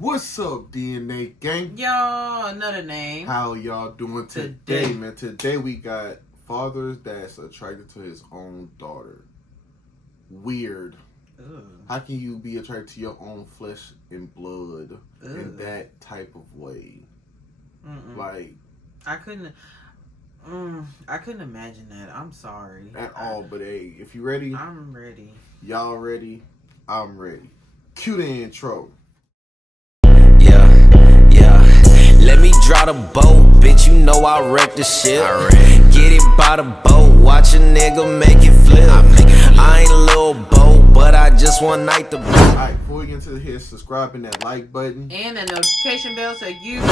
What's up, DNA gang? Y'all, another name. How y'all doing today, man? Today we got fathers that's attracted to his own daughter. Weird. Ugh. How can you be attracted to your own flesh and blood in Ugh. that type of way? Mm-mm. Like, I couldn't imagine that. I'm sorry. at all. But hey, if you ready, I'm ready. y'all ready, I'm ready. Cue the intro. Yeah. Let me draw the boat, bitch. You know I wreck the ship. Get it by the boat, watch a nigga make it flip. I ain't a little boat, but I just one night the boat. Alright, before we get into here, subscribing that like button. And the notification bell so you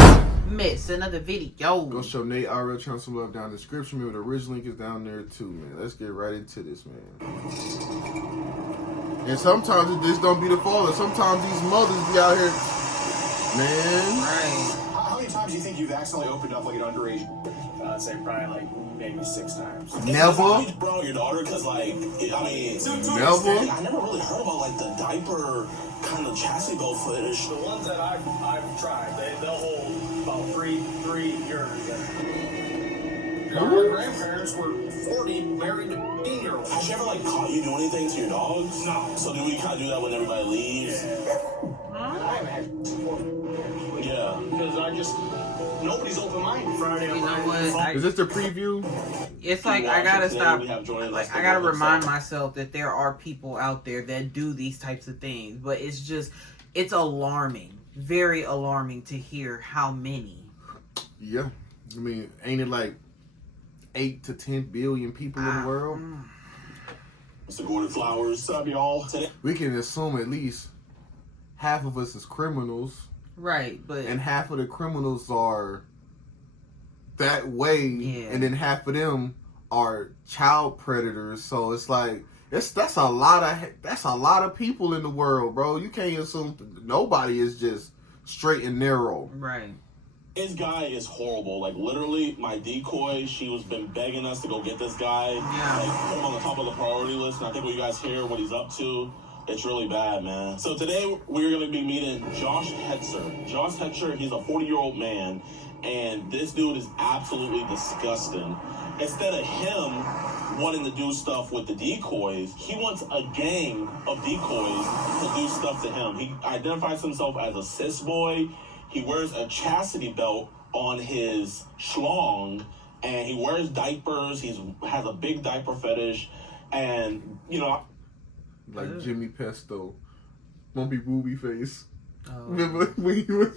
miss another video. Go show Nate RL channel some love down in the description. Remember, the original link is down there too, man. Let's get right into this, man. And sometimes it just don't be the father. Sometimes these mothers be out here, man. Right. How many times do you think you've accidentally opened up like an underage? I'd say probably like maybe 6 times. Never. Bro, your daughter, because like, I mean, Never. I never really heard about like the diaper kind of chastity belt footage. The ones that I've tried, they'll hold about three years. Our grandparents were 40, married to 15-year-olds. Has she ever like caught you doing anything to your dogs? No. So do we kind of do that when everybody leaves? I haven't had 4 years. Yeah. Because nobody's open-minded Friday. You know what? Is this the preview? It's like I gotta stop. Like I gotta remind myself that there are people out there that do these types of things, but it's alarming, very alarming to hear how many. Yeah. I mean, ain't it like 8 to 10 billion people in the world? Mr. Gordon Flowers, what's up, y'all? Today. We can assume at least half of us is criminals, Right, but and half of the criminals are that way, Yeah. and then half of them are child predators. So it's like that's a lot of people in the world, bro. You can't assume nobody is just straight and narrow. right. This guy is horrible. Like, literally, my decoy, she was been begging us to go get this guy. Yeah. Like, put him on the top of the priority list. And I think when you guys hear what he's up to, it's really bad, man. So today, we're going to be meeting Josh Hetzer. Josh Hetzer, he's a 40-year-old man. And this dude is absolutely disgusting. Instead of him wanting to do stuff with the decoys, he wants a gang of decoys to do stuff to him. He identifies himself as a cis boy. He wears a chastity belt on his schlong, and he wears diapers. He has a big diaper fetish, and, you know... Like Jimmy Pesto. Won't be booby face. Oh. Remember when he was...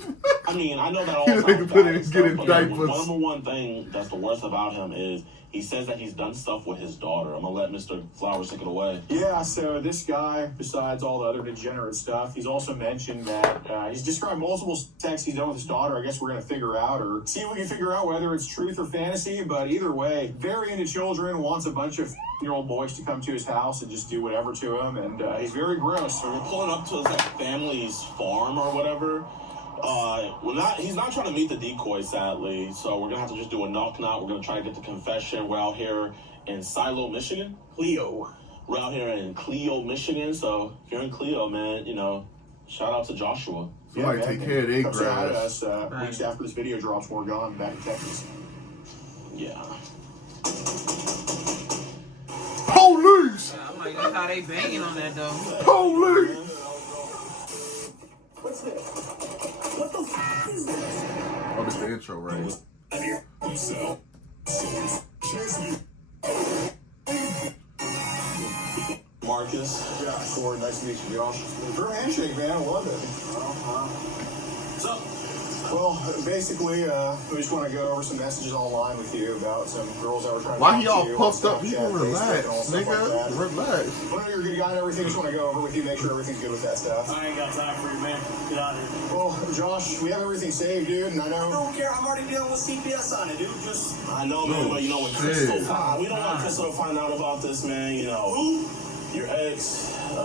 I mean, I know that all He like to sounds put bad in- and stuff, get in but diapers. the number one thing that's the worst about him is he says that he's done stuff with his daughter. I'm going to let Mr. Flowers take it away. Yeah, so this guy, besides all the other degenerate stuff, he's also mentioned that he's described multiple sex he's done with his daughter. I guess we're going to figure out, or see if we can figure out whether it's truth or fantasy, but either way, very into children, wants a bunch of year-old boys to come to his house and just do whatever to him, and he's very gross. So we're pulling up to his like family's farm or whatever. He's not trying to meet the decoy, sadly. So we're gonna have to just do a knock. We're gonna try to get the confession. We're out here in Silo, Michigan. Leo. We're out here in Clio, Michigan. So if you're in Clio, man, you know, shout out to Joshua. Somebody take care of their Come say hi to grass. us weeks after this video drops, we're gone back in Texas. Yeah. Police! I'm like, that's how they banging on that though. Police! What's this? What the f*** is this? Oh, this is the intro, right? Marcus. Yeah, Corey, nice to meet you, Josh. Firm handshake, man, I love it. What's up? Well, basically, we just want to go over some messages online with you about some girls that were trying to Why talk he all to you puffed on up? You Snapchat, can relax, Facebook, and all stuff like that. nigga. Relax. I know you're a good guy and everything. Just want to go over with you, make sure everything's good with that stuff. I ain't got time for you, man. Get out of here. Well, Josh, we have everything saved, dude, and I I know. don't care. I'm already dealing with CPS on it, dude. Just... I know, man, but you know, when shit. Crystal, we don't want Crystal to find out about this, man. You know, Who? your ex, you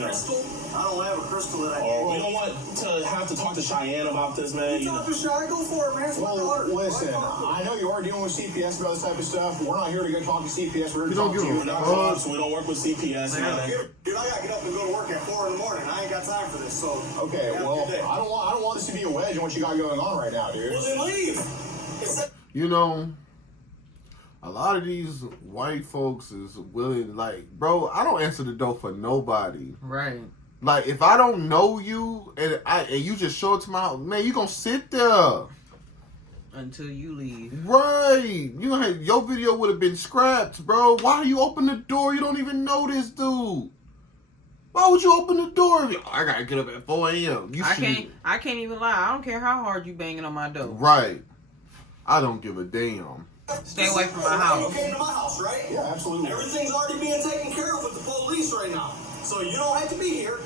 know. Crystal? I don't have a crystal that I Or we don't want to have to talk to Cheyenne about this, man. You know. Talk to Shy. Go for it, man. It's my daughter. Well, listen, I know you are dealing with CPS about this type of stuff. We're not here to go talk to CPS. We're here to You don't talk to give you. a We're not fuck. cops, we don't work with CPS, man. Dude, I gotta get up and go to work at 4 in the morning. I ain't got time for this, so... Okay, Have a well, good day. I don't want edge on what you got going on right now, dude. Well, then leave. You know, a lot of these white folks is willing, like, bro, I don't answer the door for nobody. Right. Like, if I don't know you and you just show it to my house, man, you gonna sit there until you leave. Right. You gonna have, your video would have been scrapped, bro. Why do you open the door? You don't even know this dude. Why would you open the door? I gotta get up at 4 a.m. I can't even lie. I don't care how hard you banging on my door. Right. I don't give a damn. Stay away from my house. You came to my house, right? Yeah, absolutely. Everything's already being taken care of with the police right now. So you don't have to be here.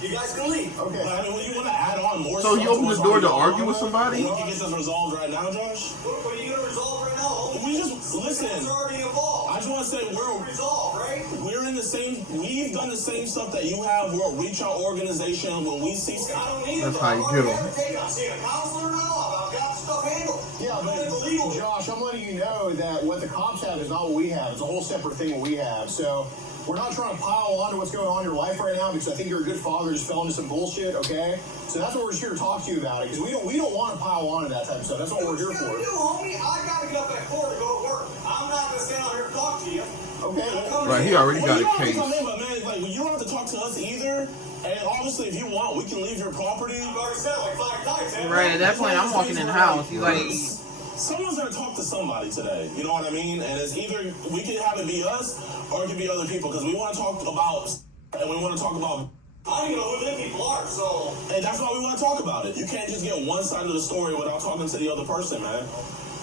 You guys can leave. Okay. But I mean, when you want to add on more So stuff you open to the door to what's argue with already somebody? You know, you get this resolved right now, Josh? What are you going to resolve right now? We just, listen. It's already involved. I just want to say we're resolved, right? We're in the same. We've done the same stuff that you have. We're a reach out organization. When we see I don't need That's it. how you get 'em. I'm seeing a counselor now. I've got stuff handled. Yeah, but Josh, I'm letting you know that what the cops have is not what we have. It's a whole separate thing what we have. So we're not trying to pile on to what's going on in your life right now because I think you're a good father just fell into some bullshit, okay? So that's what we're just here to talk to you about it because we don't want to pile on to that type of stuff. That's what we're here for. You, homie, I got to get up at 4 to go to work. I'm not going to stand out here and talk to you. Okay. Right, he already got you a don't have case. to come in, but man, like you don't have to talk to us either. And obviously, if you want, we can leave your property. I've already said it like 5 times. Man. Right, at that point, I'm walking in the house. You like, someone's gonna talk to somebody today. You know what I mean? And it's either we can have it be us or it can be other people because we want to talk about and we want to talk about. I don't even know who them people are, so. And that's why we want to talk about it. You can't just get one side of the story without talking to the other person, man.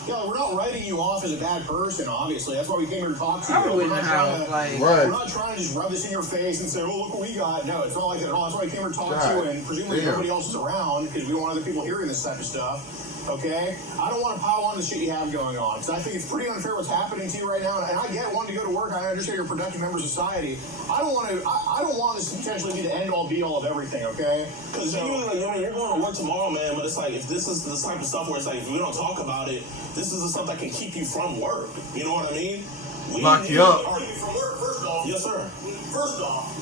Yeah, we're not writing you off as a bad person, obviously. That's why we came here to talk to you. I would in the house, like, Right. We're not trying to just rub this in your face and say, oh, look what we got. No, it's not like that at all. That's why we came here to talk to you, and presumably nobody else is around because we don't want other people hearing this type of stuff. Okay? I don't want to pile on the shit you have going on because I think it's pretty unfair what's happening to you right now. And I get wanting to go to work. I understand you're a productive member of society. I don't want this to potentially be the end all be all of everything, okay? Because you're going to work tomorrow, man, but it's like if this is the type of stuff where it's like if we don't talk about it, this is the stuff that can keep you from work. You know what I mean? Lock you up. Keep me from work, first off. Yes, sir. First off,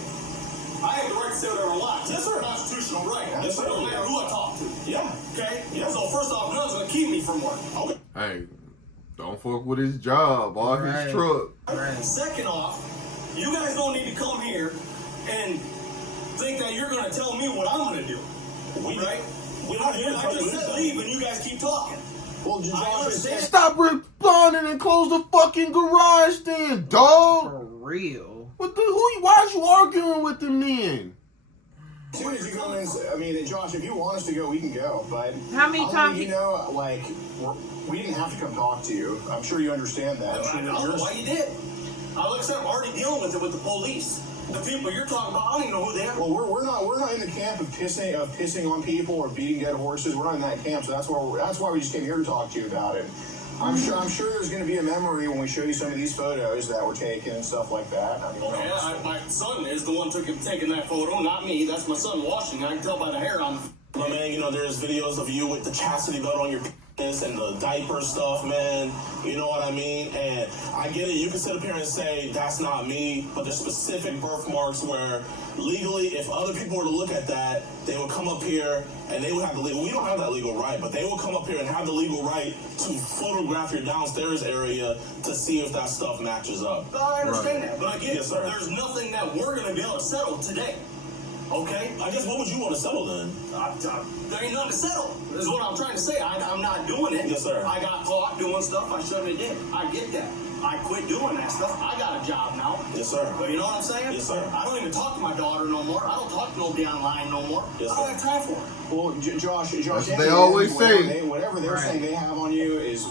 I have the right to say whatever I want. Yes, sir. Constitutional right. Yes, sir. No matter who I talk to. Yeah. Okay? Yeah. So first off, none's going to keep me from work. Okay. Hey, don't fuck with his job or Right. his truck. Right. Second off, you guys don't need to come here and think that you're going to tell me what I'm going to do. Right? We're not here to I tell you just said anything. leave and you guys keep talking. Well, I Josh, understand. Stop responding and close the fucking garage then, dog. for real. What the why'd you arguing with him then? as soon as you go in, I mean, Josh, if you want us to go, we can go. But How many I'll times let you know, like, we didn't have to come talk to you. I'm sure you understand that. I don't know why you did. Like I said, I'm already dealing with it with the police. The people you're talking about, I don't even know who they are. Well, we're not in the camp of pissing on people or beating dead horses. We're not in that camp, so that's why we just came here to talk to you about it. I'm sure there's going to be a memory when we show you some of these photos that were taken and stuff like that. I mean, My son is the one taking that photo, not me. That's my son washing. I can tell by the hair on the. My man, there's videos of you with the chastity belt on your penis and the diaper stuff, man. You know what I mean? And I get it. You can sit up here and say, that's not me. But there's specific birthmarks where legally, if other people were to look at that, they would come up here and they would have the legal. We don't have that legal right, but they will come up here and have the legal right to photograph your downstairs area to see if that stuff matches up. I understand that, but again, Yes, sir. there's nothing that we're going to be able to settle today. Okay? I guess what would you want to settle then? There ain't nothing to settle, is what I'm trying to say. I'm not doing it. Yes, sir. I got caught doing stuff I shouldn't have did. I get that. I quit doing that stuff. I got a job now. Yes, sir. But you know what I'm saying? Yes, sir. I don't even talk to my daughter no more. I don't talk to nobody online no more. Yes, I don't sir. have time for it. well, Josh, That's what they always say. Whatever they're saying they have on you is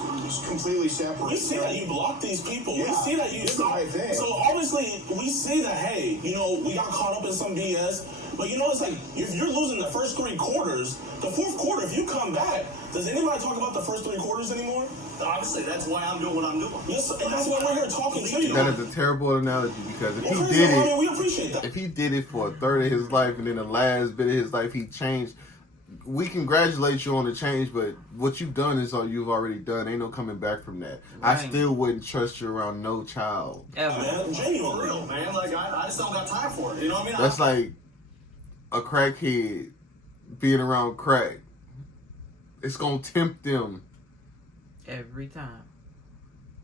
completely separate. We see that you block these people. Yeah, We see that you it's the right thing. So obviously, we see that, hey, we got caught up in some BS. But it's like, if you're losing the first 3 quarters, the fourth quarter, if you come back, does anybody talk about the first 3 quarters anymore? Obviously, that's why I'm doing what I'm doing. Yes, and that's why we're here talking to you. That is a terrible analogy because if Well, he first did of all, I mean, it, we appreciate that. if he did it for a third of his life and then the last bit of his life he changed, we congratulate you on the change, but what you've done is all you've already done. Ain't no coming back from that. Right. I still wouldn't trust you around no child. Ever. Man, genuinely. For real, man. Like, I just don't got time for it. You know what I mean? That's like a crackhead being around crack. it's gonna tempt them. Every time.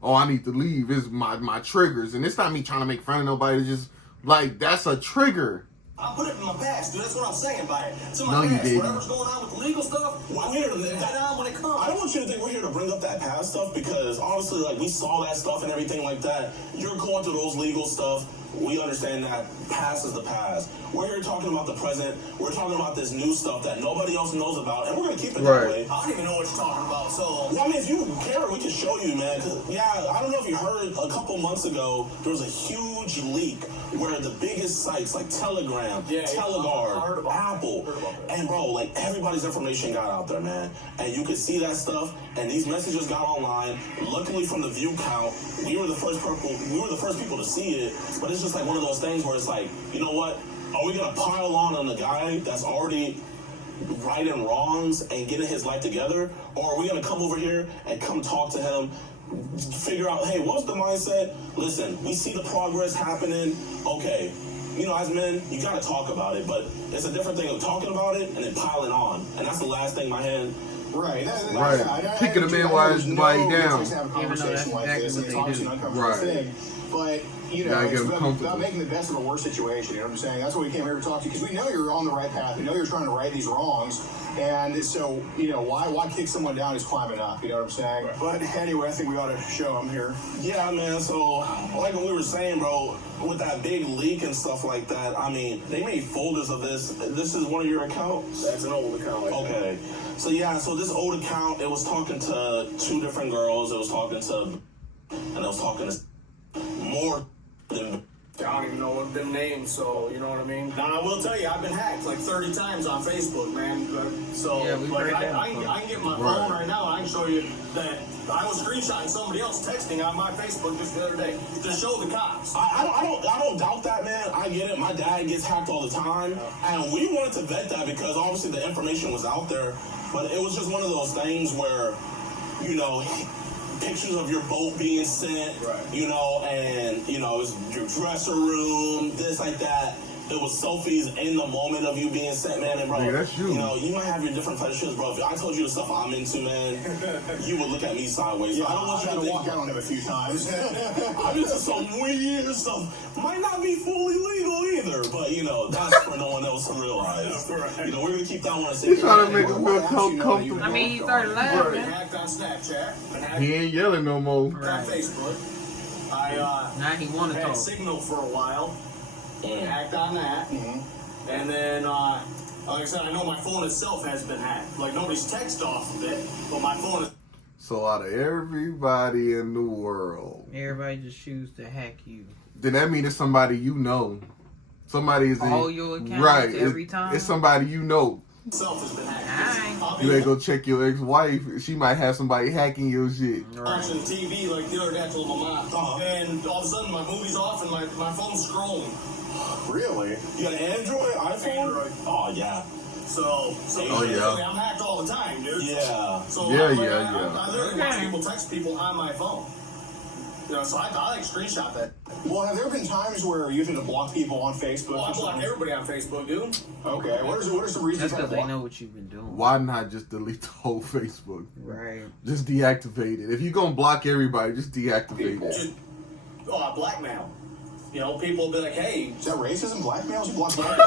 Oh, I need to leave. It's my triggers. And it's not me trying to make fun of nobody. It's just like, that's a trigger. I put it in my past, dude. That's what I'm saying by it. It's in my No, you past. didn't. Whatever's going on with the legal stuff, We're here to head on when it comes. I don't want you to think we're here to bring up that past stuff because honestly, like we saw that stuff and everything like that. You're going through those legal stuff. We understand that past is the past. We're here talking about the present. We're talking about this new stuff that nobody else knows about, and we're gonna keep it that way. I don't even know what you're talking about. So, well, I mean, if you care, we can show you, man. 'Cause, yeah, I don't know if you heard a couple months ago there was a huge leak where the biggest sites like Telegram, Teleguard, Apple, and bro, like everybody's information got out there, man. And you could see that stuff, and these messages got online. Luckily, from the view count, we were the first people to see it. But it's just like one of those things where it's like, you know what? Are we gonna pile on the guy that's already righting wrongs and getting his life together, or are we gonna come over here and come talk to him? Figure out, hey, what's the mindset? Listen, we see the progress happening. Okay, you know, as men, you gotta talk about it, but it's a different thing of talking about it and then piling on. And that's the last thing my hand. Right. Picking a man while he's down. Even though that's exactly what they do. Right. But, you know, it's about making the best of a worse situation. You know what I'm saying? That's what we came here to talk to you, because we know you're on the right path. We know you're trying to right these wrongs. And so, you know, why kick someone down who's climbing up? You know what I'm saying? Right. But anyway, I think we ought to show them here. Yeah, man. So, like what we were saying, bro, with that big leak and stuff like that, I mean, they made folders of this. This is one of your accounts? That's an old account. Okay. So, yeah, so this old account, it was talking to 2 different girls. It was talking to, and it was talking to more than. I don't even know what them names, so you know what I mean? Now, I will tell you, I've been hacked like 30 times on Facebook, man. So, yeah, like, I can get my phone right now and I can show you that I was screenshotting somebody else texting on my Facebook just the other day to show the cops. I don't doubt that, man. I get it. My dad gets hacked all the time. And we wanted to vet that because obviously the information was out there. But it was just one of those things where, you know, pictures of your boat being sent, you know, and, you know, it's your dresser room, this, like that. It was selfies in the moment of you being sent, man. And, bro, that's you. You know, you might have your different fetishes, bro. If I told you the stuff I'm into, man, you would look at me sideways. Yeah, I don't want you to walk out on him a few times. I'm into some weird stuff. Might not be fully legal either, but, you know, that's for no one else to realize. You know, we're going to keep that one a secret. He's trying to make him feel comfortable. I mean, he started laughing. Been hacked on Snapchat. He ain't yelling no more. On Facebook. Now he want to had talk. Signal for a while. Hacked on that. Mm-hmm. And then, like I said, I know my phone itself has been hacked. Like, nobody's text off of it, but my phone is. So out of everybody in the world, Everybody just choose to hack you. then that means it's somebody you know. Somebody is all your accounts every time. It's somebody you know. Itself has been hacked. You ain't go check your ex-wife. She might have somebody hacking your shit. Watching TV like the other day, I told my mom, and all of a sudden my movie's off and my phone's scrolling. Really? You got an Android, iPhone? Android. Oh, yeah. So I'm hacked all the time, dude. Yeah. So yeah. I literally watch people text people on my phone. You know, so I like screenshot that. Well, have there been times where you've had to block people on Facebook? Well, I block everybody on Facebook, dude. Okay. What are some reasons? That's because they know what you've been doing. Why not just delete the whole Facebook? Right. Just deactivate it. If you're gonna block everybody, just deactivate it. Just, blackmail. You know, people will be like, hey. Is that racism? Blackmail? You block black?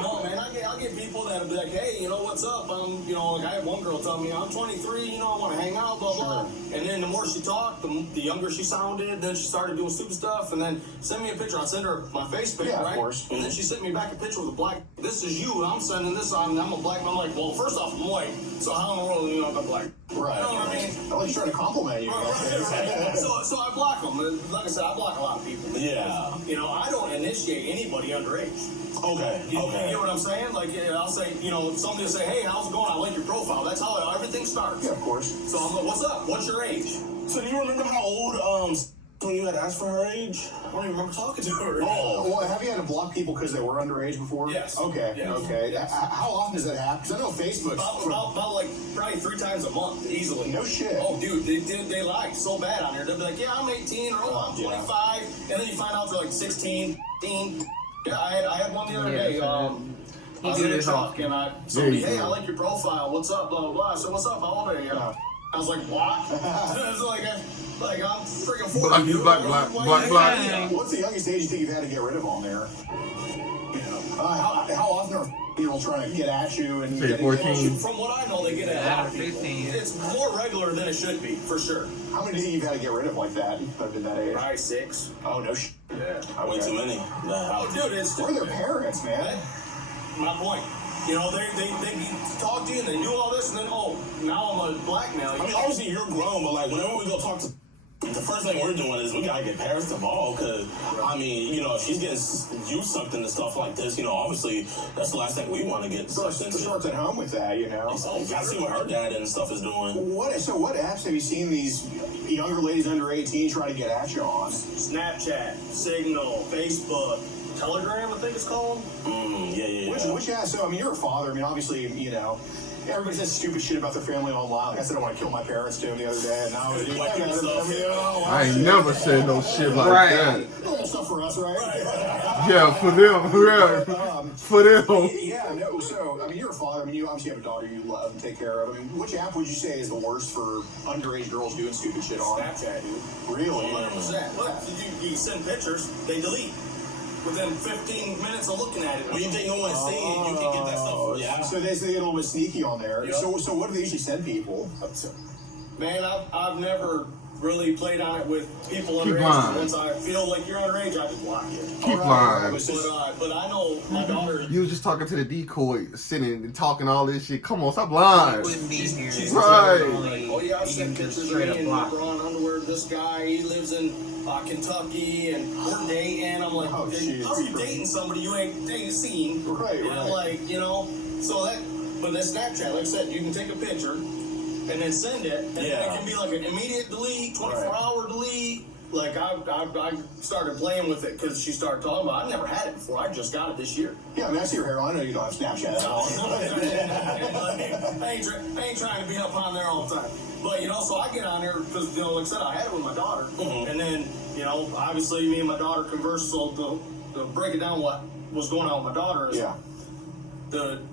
No, man, I'll get people that'll be like, hey, you know, what's up? You know, like I had one girl tell me, I'm 23, you know, I want to hang out, blah, blah. And then the more she talked, the younger she sounded. Then she started doing stupid stuff. And then send me a picture. I'll send her my face pic, right? Of course. And then she sent me back a picture with a black, this is you, and I'm sending this on, I'm a black man. I'm like, well, first off, I'm white. So how in the world do you know I'm black? Right. You know what I mean? I like trying to compliment you. So I block them. Like I said, I block a lot of people. Yeah. You know, I don't initiate anybody underage. Okay. You know what I'm saying? Like, I'll say, you know, somebody will say, hey, how's it going? I like your profile. That's how everything starts. Yeah, of course. So I'm like, what's up? What's your age? So do you remember how old, when you had asked for her age? I don't even remember talking to her. Oh, well, have you had to block people because they were underage before? Yes. Okay, yes. okay. Yes. How often does that happen? Because I know Facebook. About like probably 3 times a month, easily. No shit. Oh, dude, they lie so bad on here. They'll be like, yeah, I'm 18, or I'm 25, and then you find out they're like 16, 18. Yeah, I had one the other day. I was in a truck and somebody, hey, I like your profile. What's up? Blah blah blah. I said, what's up? How old are you? I was like, what? I was like I'm freaking 40. Black. What's the youngest age you think you've had to get rid of on there? How often are people trying to get at you? And say 14. From what I know, they get at 15. It's more regular than it should be, for sure. How many do you think you've had to get rid of like that? At that age? Probably 6. Oh no. Yeah. Way too many. Oh, dude, it's Where are their parents, man? my point. You know, they talk to you and they do all this, and then now I'm a blackmail. I mean, obviously you're grown, but like whenever we go talk to, the first thing we're doing is we gotta get parents involved, because I mean, you know, if she's getting you sucked into stuff like this, you know, obviously that's the last thing we want to get sucked into. Starts at home with that, you know. So you gotta see what her dad and stuff is doing. What apps have you seen these younger ladies under 18 try to get at you on? Snapchat, Signal, Facebook, Telegram, I think it's called. Yeah. Which app? So I mean, you're a father. I mean, obviously, you know. Everybody says stupid shit about their family online. Like I said, I want to kill my parents to him the other day, and now I ain't never said no shit like that. Yeah, stuff for us, right? Yeah, for them. Yeah. For them. Yeah, no. So I mean, you're a father. I mean, you obviously have a daughter you love and take care of. I mean, which app would you say is the worst for underage girls doing stupid shit on? Snapchat, dude. Really? 100%. Look, you send pictures, they delete. Within 15 minutes of looking at it. When you think no one's seeing, you can get that stuff. Yeah. So they get a little bit sneaky on there. Yep. So what do they usually send people? Man, I've never really played on it with people underage. lying. Once I feel like you're underage, I just block you. Keep lying. But I know my daughter. You was just talking to the decoy, sitting and talking all this shit. Come on, stop lying. Wouldn't be here. She's Right. Like, yeah, I've seen pictures of me in block. LeBron underwear. This guy, he lives in Kentucky, and we're dating. I'm like, Oh, jeez. how are you dating somebody you ain't seen? Right, You know, right. like, you know, so that, but that Snapchat, like I said, you can take a picture and then send it, and then it can be like an immediate delete, 24-hour delete. Like, I started playing with it because she started talking about it. I've never had it before. I just got it this year. Yeah, I mean, I see your hairline. I know you don't have Snapchat at all. I ain't trying to be up on there all the time. But, you know, so I get on there because, you know, like I said, I had it with my daughter. And then, you know, obviously me and my daughter conversed. So to break it down what was going on with my daughter is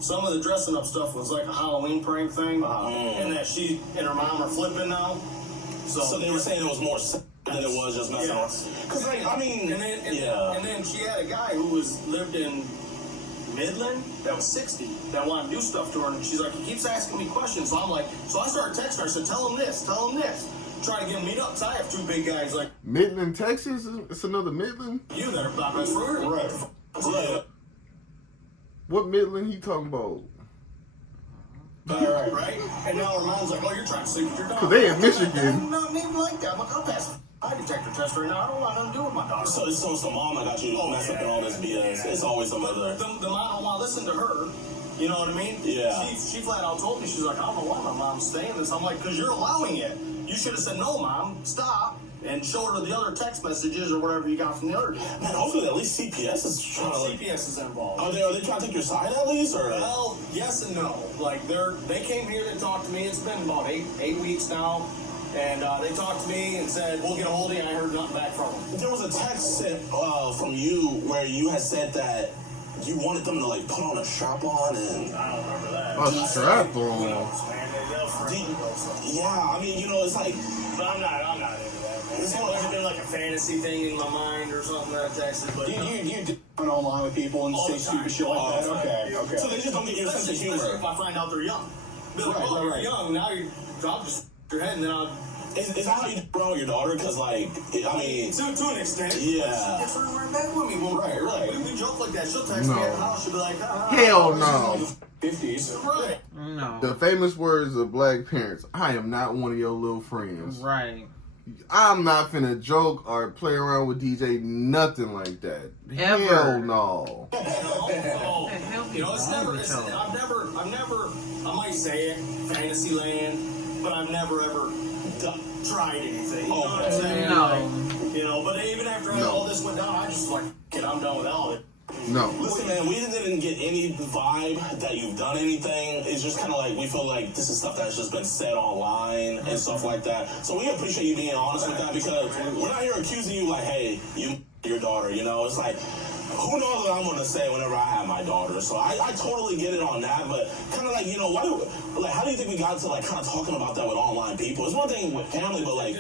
some of the dressing up stuff was like a Halloween prank thing. And that she and her mom are flipping now. So they were saying it was more than it was just messing up. Because, like, I mean, and then she had a guy who lived in Midland that was 60 that wanted to do stuff to her, and she's like, he keeps asking me questions. So I'm like, so I started texting her. I said, tell him this, trying to get him meet up. So I have 2 big guys like Midland, Texas? It's another Midland? you that are about best friend. Right. What Midland he talking about? Right? And now her mom's like, oh, you're trying to sleep with your daughter. Cause they in Michigan. Not even like that. I'm like, I'll pass a detector test right now. I don't want nothing to do with my daughter. So it's the mom that got you messed up in all this BS. It's always the mother. The mom don't want to listen to her. You know what I mean? Yeah. She flat out told me, she's like, I don't know why my mom's saying this. I'm like, because you're allowing it. You should have said, no, mom, stop. And show her the other text messages or whatever you got from the other. Man, hopefully at least CPS is trying to CPS is involved. Are they trying to take your side at least, or? Well, yes and no. Like they came here, they talked to me. It's been about eight weeks now, and they talked to me and said we'll get a hold of you. I heard nothing back from them. There was a text sent from you where you had said that you wanted them to like put on a strap on, and I don't remember that. A strap on. Yeah, I mean, you know, it's like. But I'm not into that, man. It's been like a fantasy thing in my mind or something that I texted. But You do online with people and say stupid shit like that? Okay. So they just don't get your sense of humor. Especially if I find out they're young. They're like, oh, you're young. Now I'll just your head and then I'll. Is that how you grow your daughter? Because, like, I mean. To an extent. Yeah. She gets right back with me. Right. We joke like that. She'll text me at the house. She'll be like, Hell no. 50s. Right. No. The famous words of black parents, I am not one of your little friends. Right. I'm not finna joke or play around with DJ, nothing like that. Ever. Hell no. You know, I've never, I might say it, fantasy land, but I've never ever tried anything. You know what I'm saying? No. Like, you know, but even after all this went down, I just like, I'm done with all of it. No. Listen, man, we didn't get any vibe that you've done anything. It's just kind of like we feel like this is stuff that's just been said online and stuff like that. So we appreciate you being honest with that, because we're not here accusing you like, hey, your daughter, you know? It's like, who knows what I'm gonna say whenever I have my daughter. So I totally get it on that, but kind of like, you know, how do you think we got to like kind of talking about that with online people? It's one thing with family, but like.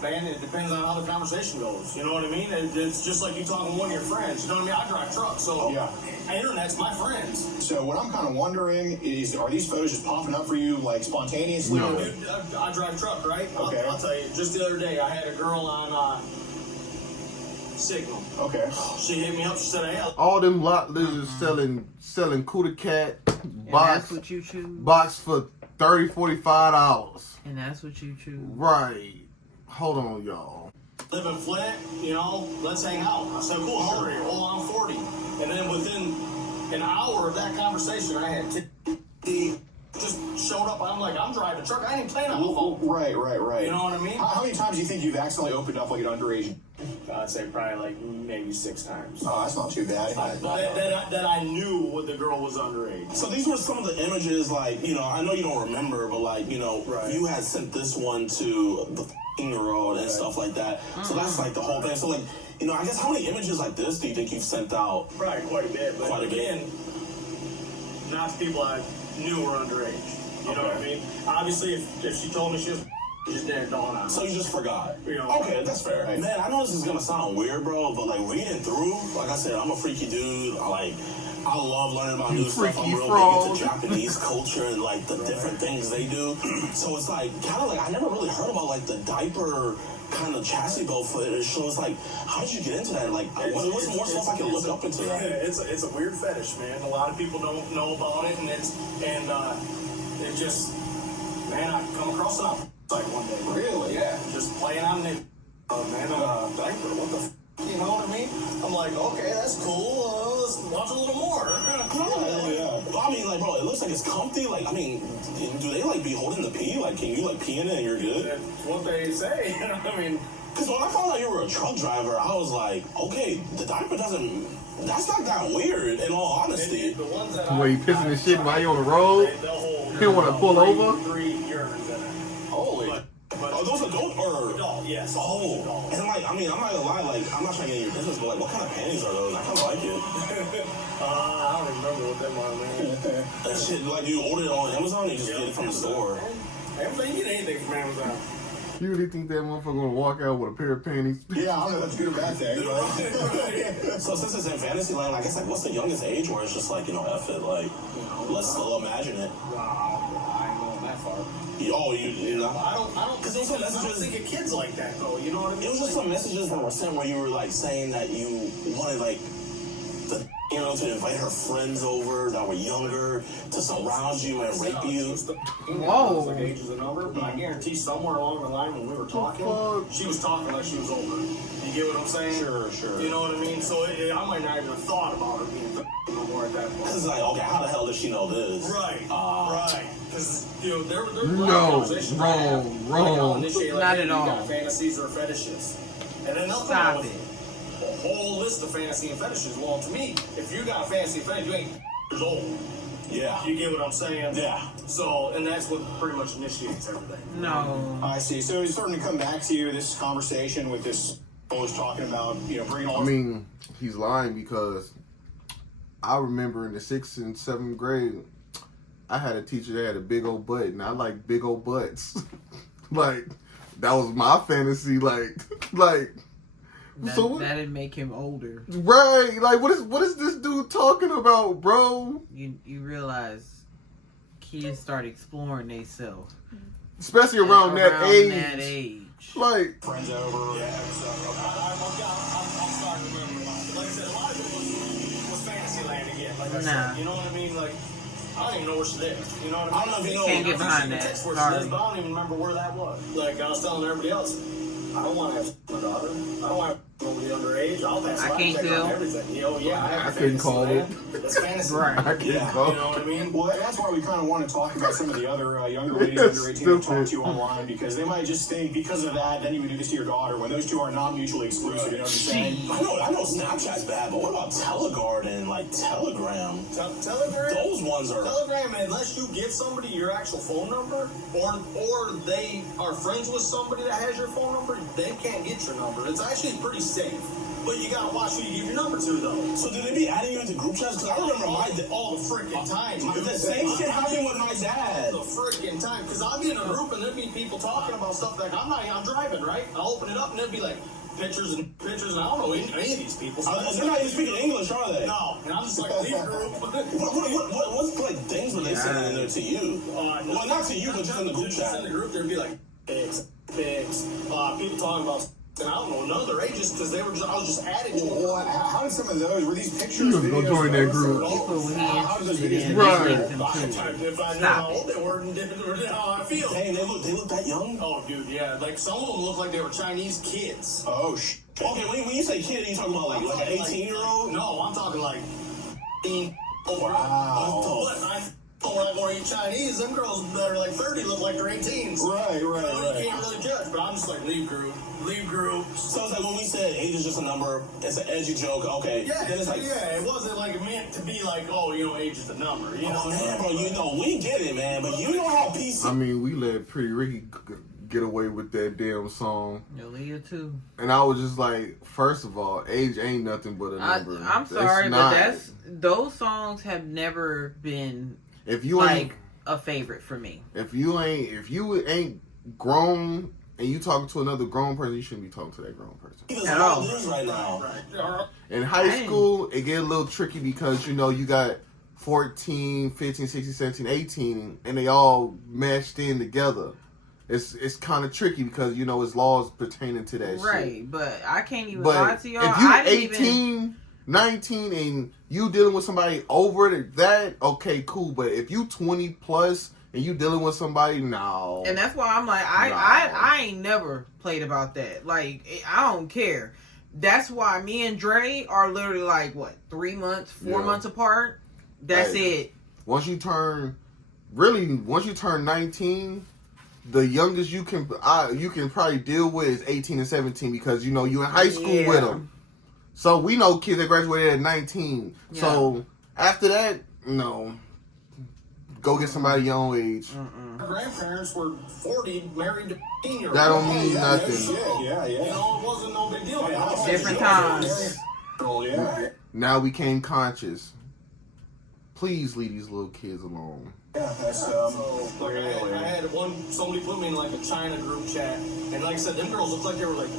Man, it depends on how the conversation goes. You know what I mean? It's just like you talking to one of your friends. You know what I mean? I drive trucks, so yeah. Internet's my friends. So what I'm kind of wondering is, are these photos just popping up for you like spontaneously? No. Dude, I drive truck, right? Okay. I'll tell you. Just the other day, I had a girl on Signal. Okay. She hit me up. She said, "Hey." All them lot lizards selling Cuda Cat box. That's what you choose. Box for $30-$45. And that's what you choose. Right. Hold on, y'all. Live in Flint, you know, let's hang out. I said, cool, how old are you? Oh, I'm 40. And then within an hour of that conversation, I had just showed up. I'm like, I'm driving a truck. I ain't even playing on my phone. Right. You know what I mean? How many times do you think you've accidentally opened up like an underage? I'd say probably like maybe 6 times. Oh, that's not too bad. That I knew what the girl was underage. So these were some of the images, like, you know, I know you don't remember, but like, you know, you had sent this one to the 15-year-old and stuff like that. So that's like the whole thing. So like, you know, I guess how many images like this do you think you've sent out? Probably quite a bit. But again, not to people I knew were underage. You know what I mean? Obviously, if she told me she was, it just didn't dawn on me. So you just forgot. You know, okay, that's fair. Right. Man, I know this is gonna sound weird, bro, but like reading through, like I said, I'm a freaky dude. I love learning about new stuff. I'm real big into Japanese culture and like the different things they do. So it's like kind of like I never really heard about like the diaper kind of chassis belt footage. So it's like, how did you get into that? Like, what's more stuff I can look up into that? It's a weird fetish, man. A lot of people don't know about it, and it just, man, I come across it like one day. Really? Yeah. Just playing on it. Diaper. What the f? You know what I mean? I'm like, okay, that's cool. Let's watch a little more. Yeah. I mean, like, bro, it looks like it's comfy. Like, I mean, do they like be holding the pee? Like, can you like pee in it and you're good? That's what they say. You know what I mean? Because when I found out you were a truck driver, I was like, okay, the diaper doesn't. That's not that weird, in all honesty. The ones that where you pissing and shit while you on the road? You don't want to pull over? 3 urines in it. Holy. Are those adult or? Adult, yes. Oh. Adult. And like, I mean, I'm not gonna lie, like, I'm not trying to get in your business, but like, what kind of panties are those? I kind of like it. I don't even remember what them are, man. That shit, like, you order it on Amazon, or you just get it from the store? Amazon, you get anything from Amazon. You really think that motherfucker gonna walk out with a pair of panties? Yeah, I don't know what's good about that. So since it's in fantasy land, I guess like what's the youngest age where it's just like, you know, F it, like, let's still imagine it. I ain't going that far. You know? I don't because those messages think of kids like that though. You know what I mean? It was just some messages that were sent where you were like saying that you wanted like the, you know, to invite her friends over that were younger to surround you and rape you. Whoa. Like age is a number, but I guarantee somewhere along the line when we were talking, she was talking like she was older. You get what I'm saying? Sure. You know what I mean? So I might not even have thought about her being no more at that point. Because like, okay, how the hell does she know this? Right. Right. Because you know they're wrong. Not at all. You got fantasies or fetishes, and then they'll Stop come it. a whole list of fantasy and fetishes. Well, to me, if you got a fantasy and fetish, you ain't years old. Yeah. You get what I'm saying? Yeah. So, and that's what pretty much initiates everything. No. I see. So it's starting to come back to you, this conversation with this always talking about, you know, bringing all. I mean, he's lying because I remember in the 6th and 7th grade, I had a teacher that had a big old butt, and I like big old butts. Like, that was my fantasy. Like. That didn't make him older. Right, like what is this dude talking about, bro? You realize kids start exploring themselves, especially around that age. Like friends over. Yeah. I'm starting to remember. Like I said, a lot of it was fantasy land again. Like I said, you know what I mean? Like I don't even know where she lives. You know what I mean? I don't know if you know. Can't get behind that. Sorry. But I don't even remember where that was. Like I was telling everybody else, I don't want to have my daughter. I don't want to nobody underage. I'll pass. I can't tell. Everything. You know, yeah. I couldn't call it. That's fantasy. Right. I couldn't call You know what I mean? Well, that's why we kind of want to talk about some of the other younger ladies under 18 who talk to you online, because they might just think because of that, then you would do this to your daughter when those two are not mutually exclusive. You know what I'm saying? I know Snapchat's bad, but what about Teleguard and like Telegram? Telegram. Those ones are. Telegram, unless you give somebody your actual phone number, or they are friends with somebody that has your phone number, they can't get your number. It's actually pretty safe. But you gotta watch who you give your number to, though. So did they be adding you into group chats? Because I remember my dad all the freaking time. Dude. The same shit happened with my dad. The freaking time. Because I'll be in a group and there'd be people talking about stuff like I'm driving, right? I'll open it up and there'd be like pictures, and I don't know any of these people. So they're not even speaking English, are they? No. And I'm just like, leave group. What like things were they saying in there to you? Well, not to you, but just in the group chat. Just in the group, there'd be like pigs, people talking about. And I don't know, none of their ages, because I was just added to them. Well, how did some of those, were these pictures, videos? Go join that group. How did those videos Right. If I knew how old they were and how I feel. Dang, they look that young? Oh, dude, yeah. Like, some of them look like they were Chinese kids. Oh, Okay, when you say kid, are you talking about like an 18-year-old? No, I'm talking like... Wow. When I go to eat Chinese, them girls that are like 30 look like they're 18s. Right. You can't really judge, but I'm just like, leave group. So it's like when we said age is just a number, it's an edgy joke, okay. Yeah, then it's like, it wasn't like meant to be like, oh, age is a number. You know, man, bro, we get it, man, but you know how PC... I mean, we let Pretty Ricky get away with that damn song. Aaliyah too. And I was just like, first of all, age ain't nothing but a number. I'm sorry, but those songs have never been if you like a favorite for me. If you ain't grown and you talking to another grown person, you shouldn't be talking to that grown person. At all. Right now. In high school, it get a little tricky because you got 14, 15, 16, 17, 18, and they all mashed in together. It's kind of tricky because it's laws pertaining to that shit. Right, but I can't even lie to y'all. If you 18, 19, and you dealing with somebody over that, okay, cool. But if you 20 plus and you dealing with somebody, no. And that's why I'm like, I ain't never played about that. Like, I don't care. That's why me and Dre are literally like, what, 3 months, 4 months apart? That's it. Once you turn 19, the youngest you can probably deal with is 18 and 17 because you in high school with them. So we know kids that graduated at 19. Yeah. So after that, no, go get somebody your own age. Our grandparents were 40, married to 15-year-olds. That don't mean nothing. Yeah. It wasn't no big deal. Different times. Now we became conscious. Please leave these little kids alone. Yeah, that's I had somebody put me in like a China group chat, and like I said, them girls looked like they were like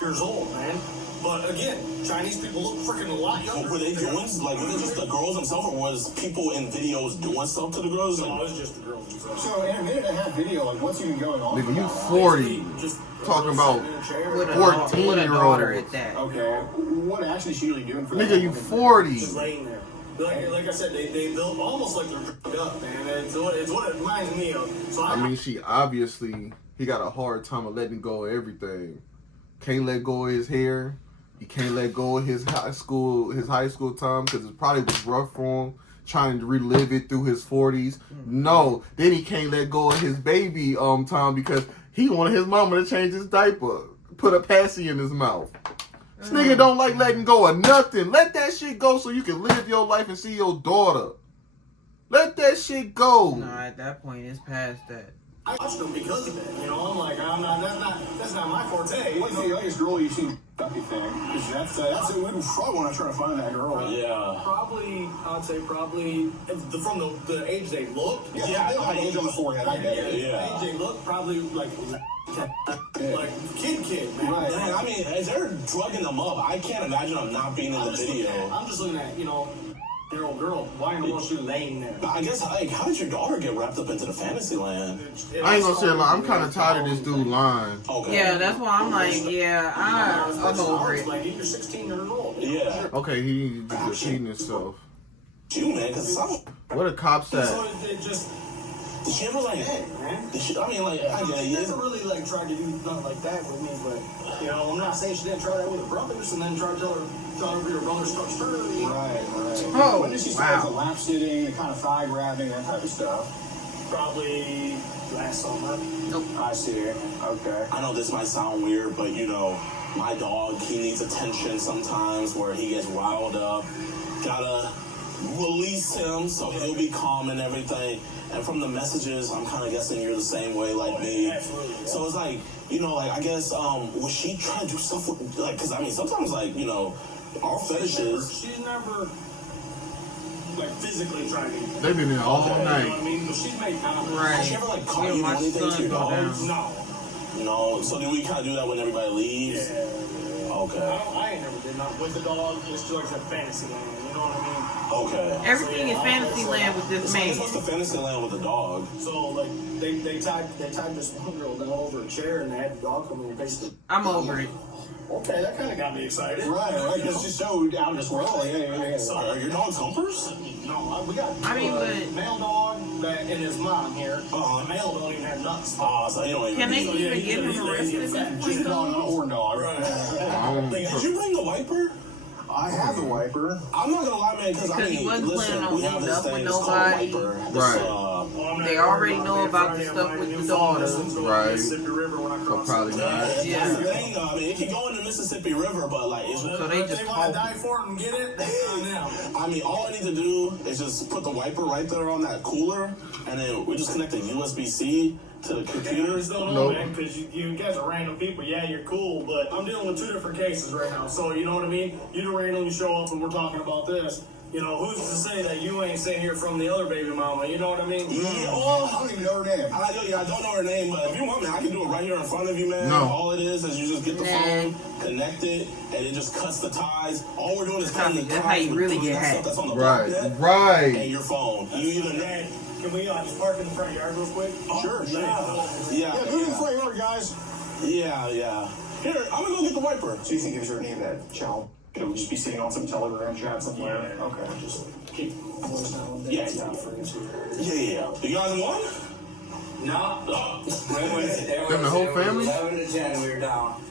years old, man. But again, Chinese people look freaking a lot younger. Were they doing was it just the girls themselves, or was people in videos doing stuff to the girls? No, it was just the girls themselves. So in a minute and a half video, like what's even going on? Nigga, you 40, talking about 14-year-olds. at that. Okay, what actually is she really doing for that? Nigga, you 40. Just laying there. Like I said, they built almost like they're drugged up, man. It's what it reminds me of. So I mean, he got a hard time of letting go of everything. Can't let go of his hair. He can't let go of his high school time because it probably was rough for him trying to relive it through his 40s. No, then he can't let go of his baby time because he wanted his mama to change his diaper, put a passy in his mouth. This nigga don't like letting go of nothing. Let that shit go so you can live your life and see your daughter. Let that shit go. No, at that point, it's past that. I watched them because of that. I'm like, that's not my forte. What's the youngest girl you've seen? You think? Because that's a wooden frog when I try to find that girl. Yeah. I'd say probably from the age they looked. Yeah, they had age on the forehead. I get it. The age they looked, probably like kid, man. Right. I mean, as they're drugging them up, I can't imagine them not being in the video. I'm just looking at, your old girl. Why in the world is she laying there? I guess, how did your daughter get wrapped up into the fantasy land? I ain't gonna say a lot. I'm kind of tired of this dude lying. Okay. Yeah, that's why I'm like, I'm over it. Like, you're 16 years old. Yeah. Okay, he just cheating himself. You, man, because what a cop said. So it just... The shit was like, man. I mean, like, I get it. She never really, tried to do nothing like that with me, but, I'm not saying she didn't try that with her brothers and then try to tell her your brother starts stirring. Right. Oh, when did she start the lap sitting, the kind of thigh grabbing, that type of stuff? Probably last summer. Nope. I see. Okay. I know this might sound weird, but, my dog, he needs attention sometimes where he gets riled up. Gotta release him so he'll be calm and everything. And from the messages, I'm kind of guessing you're the same way like me. Absolutely. So it's like, you know, like I guess was she trying to do stuff with like? Because I mean, sometimes like you know, our fetishes. She's never like physically trying to. They've been in all You know night. what I mean? But she's made comments. Right. Has she ever like caught Yeah, you my doing anything to son your go down. dogs? No. No. So do we kind of do that when everybody leaves? Yeah. Okay. I ain't never did nothing with the dog. It's just like a fantasy land. You know what I mean? Okay. Everything is fantasy land with this So man. what's the fantasy land with the dog? So like they tied this one girl down over a chair and they had the dog come in and basically. I'm over it. Okay, that kind of got me excited. Right, it's just so out of this world. Yeah. So, Are your dogs humpers? no, we got I mean, a but- male dog and his mom here. Uh-huh. The male don't even have nuts. So you don't even. Can they So, yeah, even he's get a- him he's a- arrested he's at a this Just point, a dog, though? not a horn dog. Did you bring the wiper? I have the wiper. I'm not gonna lie, man, because I Because he mean, wasn't listen, planning on we have meeting this up with thing it's called nobody. wiper. Right. They already know about the stuff with the daughter. Right. Mississippi River when I So cross probably it. not. Yeah. That's the thing, though. I mean, it can go in the Mississippi River, but like, it's, So they If just they want to talking. die for it and get it, that's on them. I mean, all I need to do is just put the wiper right there on that cooler, and then we just connect a USB-C to the computer. Computers don't know, man, because you guys are random people. Yeah, you're cool, but I'm dealing with two different cases right now. So, you know what I mean? You do randomly show up and we're talking about this. You know, who's to say that you ain't sitting here from the other baby mama? You know what I mean? Yeah, Oh, I don't even know her name. I don't know her name, but if you want me, I can do it right here in front of you, man. No. All it is you just get the Nah. phone, connect it, and it just cuts the ties. All we're doing is cutting the That's ties how you with really that get stuff hacked. that's on the Right. back and Right. your phone. You either Dad, can we just park in the front yard real quick? Sure. yeah. Yeah, move in the front yard, guys. Yeah. Here, I'm gonna go get the wiper. So you think there's her name that child? It would just be sitting on some Telegram chat somewhere. Yeah. Okay. Just keep voice down. Yeah. Yeah. You guys won? No. Them the whole family? 11 to 10, we were down.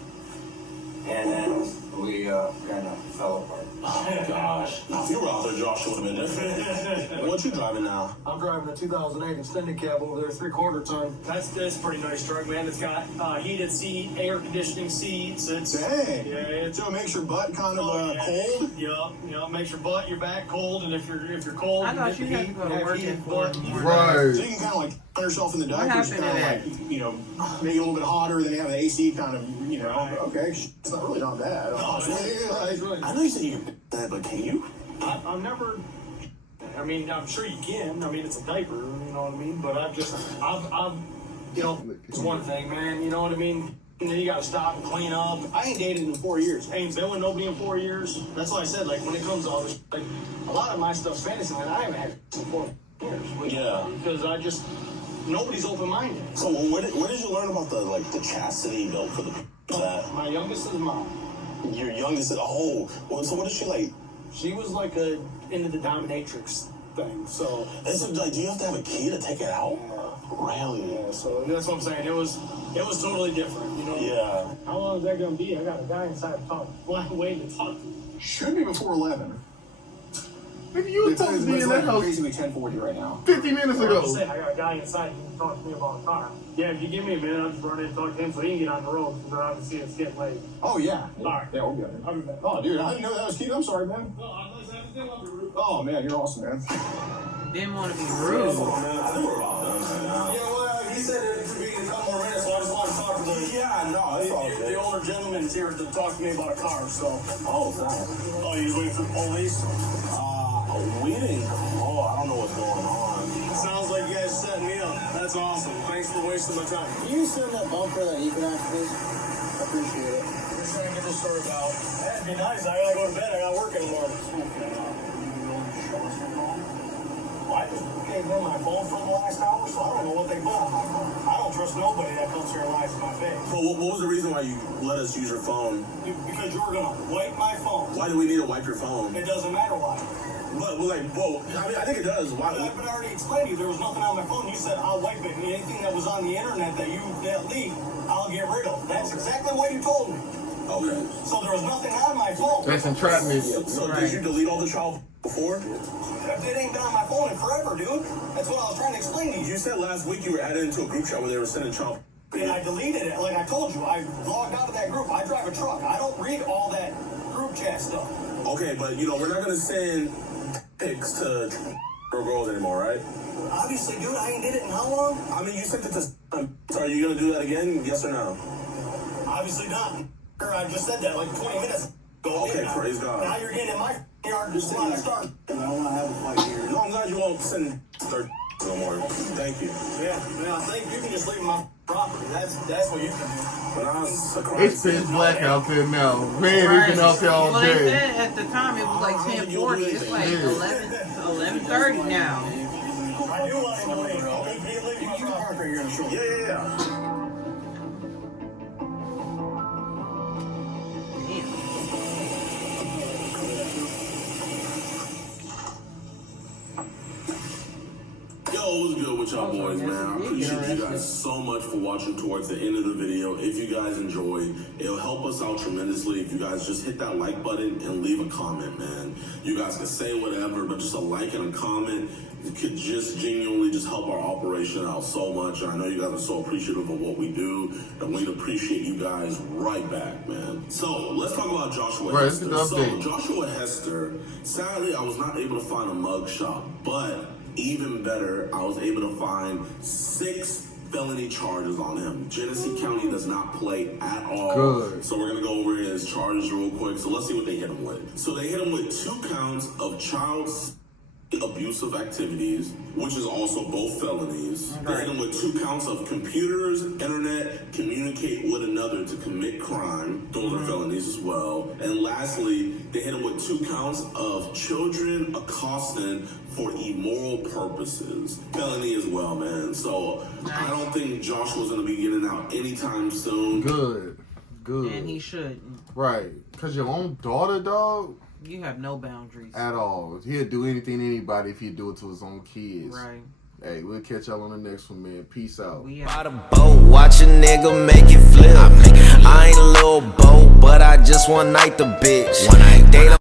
And then we kind of fell apart. Oh gosh. Now, if you were out there, Josh, it would have been different. What you driving now? I'm driving a 2008 extended cab over there, 3/4 ton. That's a pretty nice truck, man. It's got heated seat, air conditioning seats. It's Dang. Yeah, it's So it makes your butt kind of cold. Yup. Makes your butt, your back cold, and if you're cold, I you thought get you the had to heat, go to have work heated at butt. 4 in the morning. So Right. you can kind of like put yourself in the diapers, happened kind to of like, you know, make it a little bit hotter, then you have the AC kind of, you know, Right. okay, it's not really not bad. No, it's really. I know you said you could do that, but can you? I've never. I mean, I'm sure you can. I mean, it's a diaper. You know what I mean? But I've, you know, it's one thing, man. You know what I mean? And then you gotta stop and clean up. I ain't dated in 4 years. I ain't been with nobody in 4 years. That's why I said, like, when it comes to all this, like, a lot of my stuff's fantasy, and I haven't had in 4 years. Yeah. Because nobody's open-minded. So where did you learn about the chastity belt for the that? My youngest is mom. Your youngest is so what is she like? She was like into the dominatrix thing. So Is it like do you have to have a key to take it out? Really? yeah, so that's what I'm saying. It was totally different, you know. Yeah. How long is that gonna be? I got a guy inside waiting to talk to me. Should be before 11. Nigga, you was supposed to be in that house Basically 10:40 right now. 50 minutes I'm just ago. saying, I got a guy inside who can talk to me about a car. Yeah, if you give me a minute, I'll just run in and talk to him so he can get on the road because obviously it's getting late. Oh yeah. All right. Yeah, we're good. I'll be back. Oh dude, I didn't know that was Keith. I'm sorry, man. No, I'm not saying anything. I'll be rude. Oh man, you're awesome, man. Didn't want to be Come rude. on, man. I think we're about done right now. Yeah, well, he said it could be a couple more minutes, so I just want to talk to Yeah, no, it's all the good. older gentleman's here to talk to me about a car, so. Oh, thanks. Oh, you waiting for the police? We didn't call. I don't know what's going on. Sounds like you guys setting me up. That's awesome. Thanks for wasting my time. Can you send that bumper that Equinox, please? I appreciate it. We're trying to get this sorted out. That'd be nice. I gotta go to bed. I gotta work in the morning. What? They gave them my phone for the last hour, so I don't know what they put on my phone. I don't trust nobody that comes here and lies in my face. But what was the reason why you let us use your phone? Because you were gonna wipe my phone. Why do we need to wipe your phone? It doesn't matter why. But I mean, I think it does. Why? But I already explained to you, there was nothing on my phone. You said, I'll wipe it. Anything that was on the internet that leaked, I'll get rid of. That's exactly what you told me. Okay. So there was nothing on my phone. That's entrapment. So Right. did you delete all the child before? It ain't been on my phone in forever, dude. That's what I was trying to explain to you. You said last week you were added into a group chat where they were sending child. And I deleted it. Like I told you, I logged out of that group. I drive a truck. I don't read all that group chat stuff. Okay, but we're not gonna send pics to girls anymore, right? Obviously, dude, I ain't did it in how long? I mean, you sent it to. So are you gonna do that again? Yes or no? Obviously not. I just said that like 20 minutes ago. Okay, praise God. Now you're getting in my yard just to start. I don't want to have a fight here. No, I'm glad you won't send third no more. Thank you. Yeah, man, I think you can just leave my property. That's what you can do. But I was It's pitch black out there now. Man, Right. we've been out there all Well, they day. said at the time it was like 10:40. It's like 11:30 now. I do want to leave. Okay, you can leave my property. Right here in the shore. Yeah. Yo, what's good with y'all boys, man? I appreciate you guys so much for watching towards the end of the video. If you guys enjoyed, it'll help us out tremendously if you guys just hit that like button and leave a comment, man. You guys can say whatever, but just a like and a comment could just genuinely just help our operation out so much. And I know you guys are so appreciative of what we do, and we'd appreciate you guys right back, man. So let's talk about Joshua Hester. So Joshua Hester, sadly, I was not able to find a mug shop, but even better, I was able to find 6 felony charges on him. Genesee County does not play at all. Good. So we're going to go over his charges real quick. So let's see what they hit him with. So they hit him with 2 counts of child abusive activities, which is also both felonies. They hit him with 2 counts of computers, internet, communicate with another to commit crime. Those are felonies as well. And lastly, they hit him with 2 counts of children accosting for immoral purposes. Felony as well, man. So I don't think Joshua's going to be getting out anytime soon. Good. And he shouldn't. Right. Because your own daughter, dog? You have no boundaries. At all. He'll do anything to anybody if he do it to his own kids. Right. Hey, we'll catch y'all on the next one, man. Peace out. By the boat, watch a nigga make it flip. I ain't a little boat, but I just one night the bitch.